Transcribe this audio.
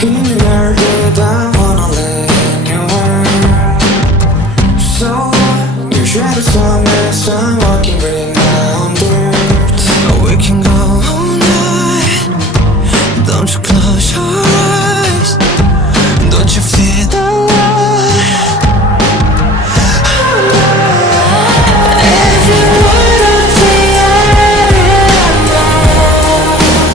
힘이 날 다 wanna live in your world. So you try to stop me, so I'm walking real